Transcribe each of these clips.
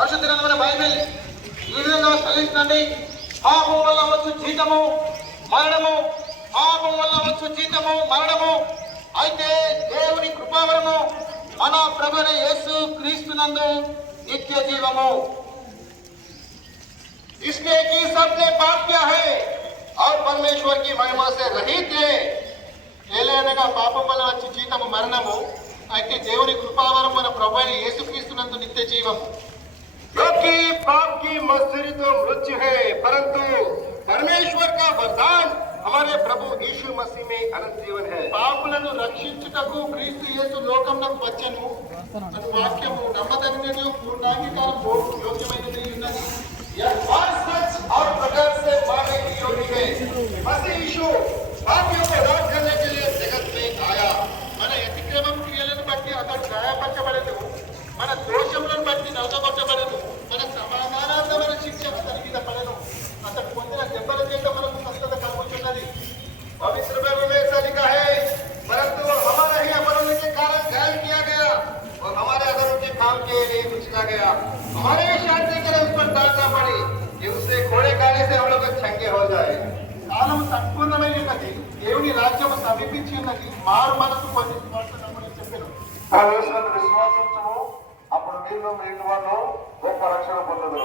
పరిశుద్ధ గ్రంథమైన బైబిల్ ఈ విధంగా సెలవిస్తుంది. పాపం వల్ల వచ్చు జీతము మరణము, పాపం వల్ల వచ్చు జీతము మరణము. అయితే దేవుని కృపావరము మన ప్రభువైన యేసు క్రీస్తునందు నిత్య జీవము. इसलिए कि सबने पाप किया है और परमेश्वर की महिमा से रहित है. ఏలైనగా పాపం వల్ల వచ్చే జీతము మరణము, అయితే దేవుని కృపావరం మన ప్రభువైన యేసుక్రీస్తునందు నిత్య జీవము. क्योंकि पाप की मजदूरी तो मृत्यु है, परंतु परमेश्वर का वरदान हमारे प्रभु यीशु मसीह में अनंत जीवन है. పాపులను రక్షించుటకు క్రీస్తు యేసు లోకమునకు వచ్చెను అను వాక్యము నమ్మదగినది, పూర్ణాంగీకారం యోగ్యమైనది ఉన్నది. यह हर सच और प्रकार से मानने की योग्य है. मसीह यीशु पापियों को राज करने के लिए जगत में आया. మన అతిక్రమం క్రియలను బట్టి అతడు గాయపరచబడెను, మన దోషములను బట్టి నలగొట్టబడెను, మన సమాధానార్థమైన శిక్ష అతని మీద పడెను. అతడు పొందిన దెబ్బల చేత మనకు స్వస్థత కలుగుతున్నది. पवित्र बाइबल में ऐसा लिखा है, परंतु हमारे ही अपराधों के कारण घायल किया गया और हमारे अधर्मों के काम के लिए कुचला गया. हमारे शांति के लिए उस पर डांटना पड़ी कि उसे घोड़े खाने से हम लोग छंगे हो जाए. కాలం సంపూర్ణమైనది, దేవుని రాజ్యము సమీపించి ఉన్నది, మారు మనసు పొంది చెప్పాను. విశ్వాసించము, అప్పుడు మీరు మీ ఇంటి వాళ్ళు గొప్ప రక్షణ పొందదు.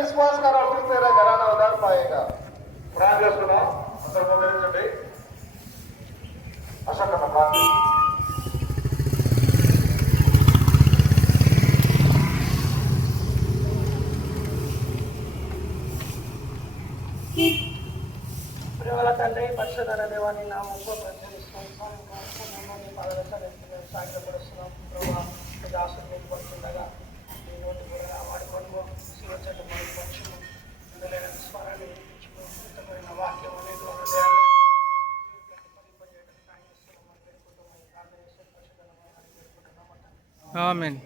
విశ్వాస करो फिर तेरा घराना उधार पाएगा. ప్రార్థన చేస్తున్నాం, అందరూ మోకరించండి. అశోకన్న ప్రార్థన. ప్రియమైన తండ్రి, పరిశుద్ధ దేవాన్ని నామములో ప్రచురిస్తున్నాం, సాధ్యపరుస్తున్నాం. ప్రభావ దాసులు మీకు పడుతుండగా ఈ నోటి కూడా వాడుకోవడము శివచట్టు మరియు పక్షులు అందులైన స్వరాన్ని వినిపించుకున్న వాక్యం అనేది ఆమేన్.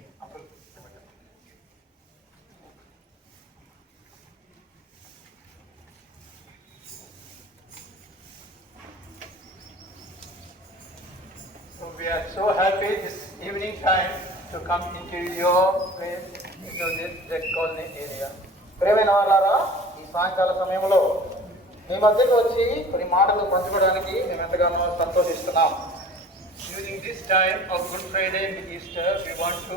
We are so happy this evening time to come into your place, into this colony area. ప్రియమైన వాళ్ళారా, ఈ సాయంకాల సమయంలో మీ మధ్యకు వచ్చి కొన్ని మాటలు పంచుకోవడానికి మేము ఎంతగానో సంతోషిస్తున్నాం. During this time of Good Friday and Easter, we want to